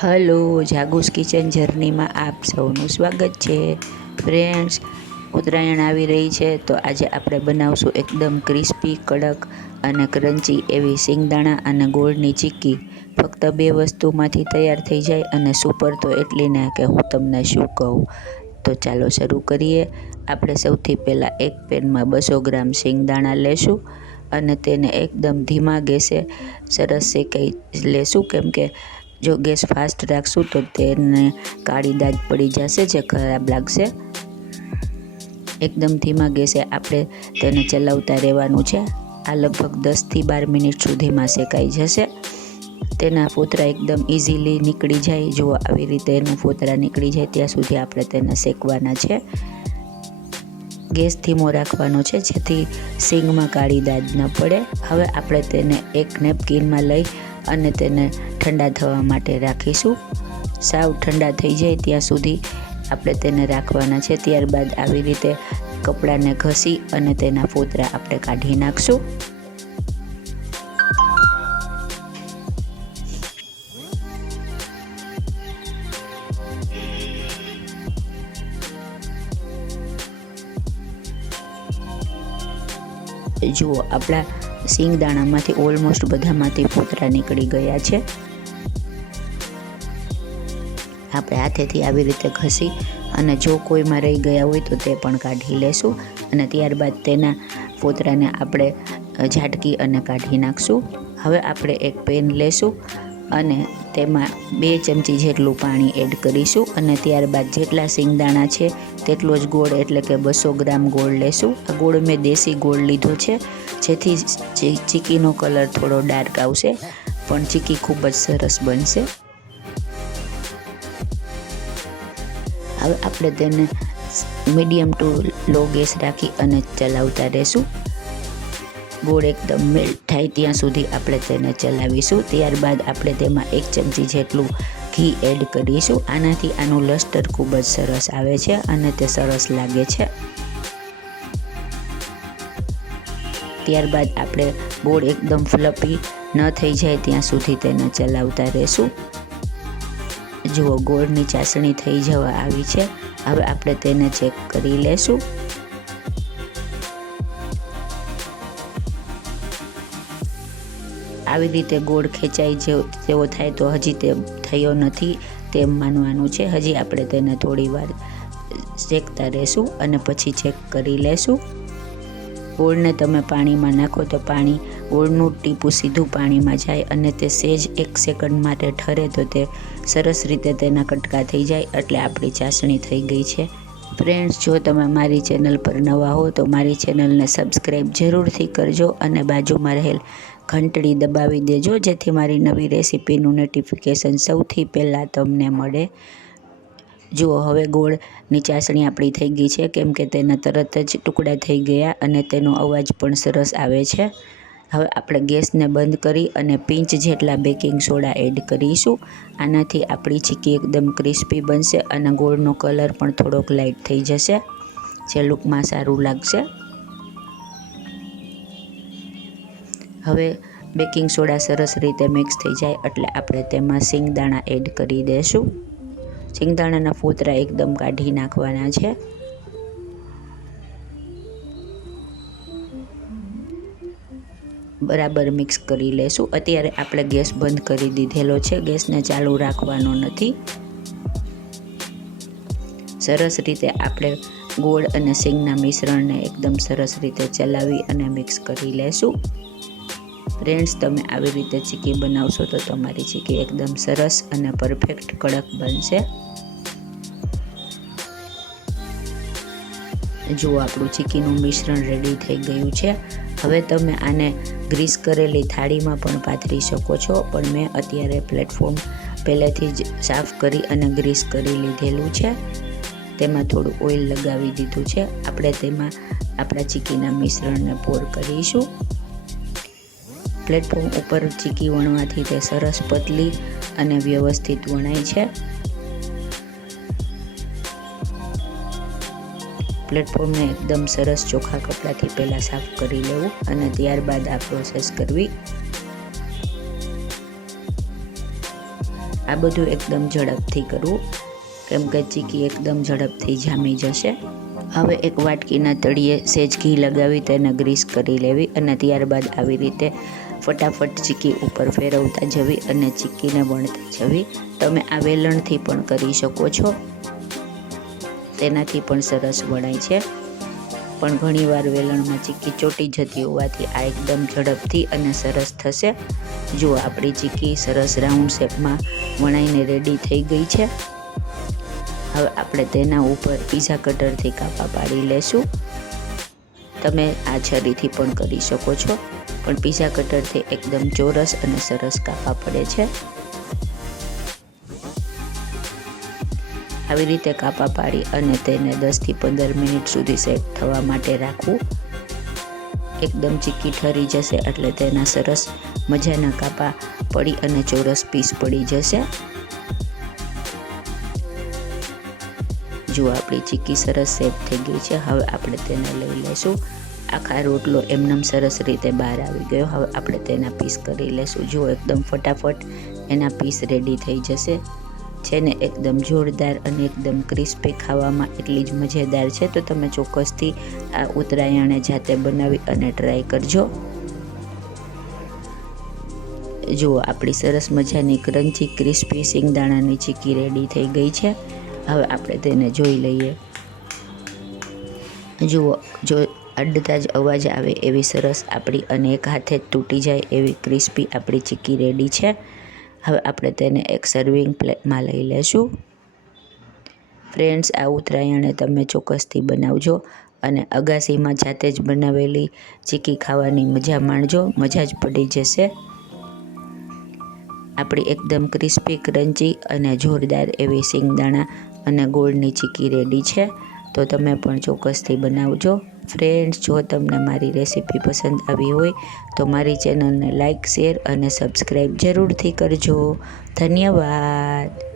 Hello, જાગુસ kitchen જર્નીમાં આપ સૌનું સ્વાગત છે. ફ્રેન્ડ્સ, ઉત્તરાયણ આવી રહી છે તો આજે આપણે બનાવશું એકદમ ક્રિસ્પી, કડક અને ક્રન્ચી એવી સિંગદાણા અને ગોળની ચીક્કી. ફક્ત 2 વસ્તુમાંથી તૈયાર થઈ જાય અને સુપર તો એટલી ને કે હું તમને શું કહું. તો ચાલો શરૂ કરીએ. આપણે સૌથી પહેલાં એક પેનમાં 200 ગ્રામ સિંગદાણા લેશું અને તેને એકદમ ધીમા ગેસે સરસ શેકાઈ લેશું, કેમ કે જો ગેસ ફાસ્ટ રાખશું તો તેને કાળી દાગ પડી જશે, જે ખરાબ લાગશે. એકદમ ધીમા ગેસે આપણે તેને ચલાવતા રહેવાનું છે. આ લગભગ 10થી 12 મિનિટ સુધીમાં શેકાઈ જશે. તેના ફોતરા એકદમ ઇઝીલી નીકળી જાય. જો આવી રીતે એનું ફોતરા નીકળી જાય ત્યાં સુધી આપણે તેને શેકવાના છે. ગેસ ધીમો રાખવાનો છે જેથી સિંગમાં કાળી દાગ ન પડે. હવે આપણે તેને એક નેપકિનમાં લઈ અને તેને ઠંડા થવા માટે રાખીશું. સાવ ઠંડા થઈ જાય ત્યાં સુધી આપણે તેને રાખવાના છે. ત્યારબાદ આવી રીતે કપડાને ઘસી અને તેના ફોતરા આપણે કાઢી નાખશું. જુઓ, આપણા સિંગદાણામાંથી ઓલમોસ્ટ બધામાંથી ફોતરા નીકળી ગયા છે. આપણે હાથેથી આવી રીતે ઘસી અને જો કોઈમાં રહી ગયા હોય તો તે પણ કાઢી લેશું અને ત્યારબાદ તેના ફોતરાને આપણે ઝાટકી અને કાઢી નાખશું. હવે આપણે એક પેન લેશું અને તેમાં 2 ચમચી જેટલું પાણી એડ કરીશું અને ત્યારબાદ જેટલા સિંગદાણા છે તેટલો જ ગોળ, એટલે કે 200 ગ્રામ ગોળ લેશું. આ ગોળ મેં દેશી ગોળ લીધો છે જેથી ચીક્કીનો કલર થોડો ડાર્ક આવશે, પણ ચીક્કી ખૂબ જ સરસ બનશે. હવે આપણે તેને મીડિયમ ટુ લો ગેસ રાખી અને ચલાવતા રહેશું. ગોળ એકદમ મેલ્ટ થાય ત્યાં સુધી આપણે તેને ચલાવીશું. ત્યારબાદ આપણે તેમાં 1 ચમચી જેટલું ઘી એડ કરીશું. આનાથી આનું લસ્ટર ખૂબ જ સરસ આવે છે અને તે સરસ લાગે છે. ત્યારબાદ આપણે ગોળ એકદમ ફ્લફી ન થઈ જાય ત્યાં સુધી તેને ચલાવતા રહેશું. જુઓ, ગોળની ચાસણી થઈ જવા આવી છે. હવે આપણે તેને ચેક કરી લેશું. આવી રીતે ગોળ ખેંચાઈ જેવો થાય તો હજી તે થયો નથી તેમ માનવાનું છે. હજી આપણે તેને થોડી વાર શેકતા રહેશું અને પછી ચેક કરી લેશું. ગોળને તમે પાણીમાં નાખો તો ગોળનું ટીપું સીધું પાણીમાં જાય અને તે સહેજ 1 સેકન્ડ માટે ઠરે તો તે સરસ રીતે તેના કટકા થઈ જાય, એટલે આપણી ચાસણી થઈ ગઈ છે. ફ્રેન્ડ્સ, જો તમે મારી ચેનલ પર નવા હો તો મારી ચેનલને સબસ્ક્રાઈબ જરૂરથી કરજો અને બાજુમાં રહેલ ઘંટડી દબાવી દેજો, જેથી મારી નવી રેસીપીનું નોટિફિકેશન સૌથી પહેલાં તમને મળે. જુઓ, હવે ગોળની ચાસણી આપણી થઈ ગઈ છે, કેમ કે તેના તરત જ ટુકડા થઈ ગયા અને તેનો અવાજ પણ સરસ આવે છે. હવે આપણે ગેસને બંધ કરી અને પિંચ જેટલા બેકિંગ સોડા એડ કરીશું. આનાથી આપણી ચીક્કી એકદમ ક્રિસ્પી બનશે અને ગોળનો કલર પણ થોડોક લાઇટ થઈ જશે, જે લુકમાં સારું લાગશે. હવે બેકિંગ સોડા સરસ રીતે મિક્સ થઈ જાય એટલે આપણે તેમાં સિંગદાણા એડ કરી દઈશું. સિંગદાણાના ફોતરા એકદમ કાઢી નાખવાના છે. બરાબર મિક્સ કરી લેશું. અત્યારે આપણે ગેસ બંધ કરી દીધેલો છે, ગેસને ચાલુ રાખવાનો નથી. સરસ રીતે આપણે ગોળ અને સિંગના મિશ્રણને એકદમ સરસ રીતે ચલાવી અને મિક્સ કરી લેશું. ફ્રેન્ડ્સ, તમે આવી રીતે ચીક્કી બનાવશો તો તમારી ચીક્કી એકદમ સરસ અને પરફેક્ટ કડક બનશે. જુઓ, આપણું ચીક્કીનું મિશ્રણ રેડી થઈ ગયું છે. હવે તમે આને ગ્રીસ કરેલી થાળીમાં પણ પાથરી શકો છો, પણ મેં અત્યારે પ્લેટફોર્મ પહેલેથી જ સાફ કરી અને ગ્રીસ કરી લીધેલું છે. તેમાં થોડું ઓઇલ લગાવી દીધું છે. આપણે તેમાં આપણા ચીક્કીના મિશ્રણને પોર કરીશું. પ્લેટફોર્મ ઉપર ચીક્કી વણવાથી તે સરસ પતલી અને વ્યવસ્થિત વણાય છે. પ્લેટફોર્મને એકદમ સરસ ચોખ્ખા કપડાથી પહેલાં સાફ કરી લેવું અને ત્યારબાદ આ પ્રોસેસ કરવી. આ બધું એકદમ ઝડપથી કરવું, કેમ કે ચીકી એકદમ ઝડપથી જામી જશે. હવે એક વાટકીના તળિયે સહેજ ઘી લગાવી તેને ગ્રીસ કરી લેવી અને ત્યારબાદ આવી રીતે ફટાફટ ચીકી ઉપર ફેરવતા જવી અને ચીકીને વણતા જવી. તમે આ વેલણથી પણ કરી શકો છો, તેનાથી પણ સરસ વણાય છે. પણ ઘણીવાર વેલણમાં ચીકી ચોટી જતી હોવાથી આ એકદમ ઝડપથી અને સરસ થશે. જુઓ, આપણી ચીકી સરસ રાઉન્ડ શેપમાં વણાઈને રેડી થઈ ગઈ છે. હવે આપણે તેના ઉપર પીઝા કટરથી કાપા પાડી લેશું. તમે આ છરીથી પણ કરી શકો છો, પણ પીઝા કટરથી એકદમ ચોરસ અને સરસ કાપા પડે છે. આવી રીતે કાપા પાડી અને તેને 10 થી 15 મિનિટ સુધી સેટ થવા માટે રાખવું. એકદમ ચીકી ઠરી જશે એટલે તેના સરસ મજાના કાપા પડી અને ચોરસ પીસ પડી જશે. જુઓ, આપણી ચીકી સરસ સેટ થઈ ગઈ છે. હવે આપણે તેને લઈ લઈશું. આખા રોટલો એમનેમ સરસ રીતે બહાર આવી ગયો. હવે આપણે તેના પીસ કરી લઈશું. જુઓ, એકદમ ફટાફટ એના પીસ રેડી થઈ જશે. છે ને એકદમ જોરદાર અને એકદમ ક્રિસ્પી, ખાવામાં એટલી જ મજેદાર છે. તો તમે ચોક્કસથી આ ઉત્તરાયણે જાતે બનાવી અને ટ્રાય કરજો. જુઓ, આપણી સરસ મજાની ક્રન્ચી ક્રિસ્પી સિંગદાણાની ચીકી રેડી થઈ ગઈ છે. હવે આપણે તેને જોઈ લઈએ. જુઓ, જો અડધા જ અવાજ આવે એવી સરસ આપણી અને એક હાથે જ તૂટી જાય એવી ક્રિસ્પી આપણી ચીકી રેડી છે. હવે આપણે તેને એક સર્વિંગ પ્લેટમાં લઈ લેશું. ફ્રેન્ડ્સ, આ ઉત્તરાયણે તમે ચોક્કસથી બનાવજો અને અગાસીમાં જાતે જ બનાવેલી ચીકી ખાવાની મજા માણજો. મજા જ પડી જશે. આપણી એકદમ ક્રિસ્પી, ક્રન્ચી અને જોરદાર એવી સિંગદાણા અને ગોળની ચીકી રેડી છે. તો તમે પણ ચોક્કસથી બનાવજો. ફ્રેન્ડ્સ, જો તમને મારી રેસીપી પસંદ આવી હોય તો મારી ચેનલને લાઇક, શેર અને સબસ્ક્રાઈબ જરૂરથી કરજો. ધન્યવાદ.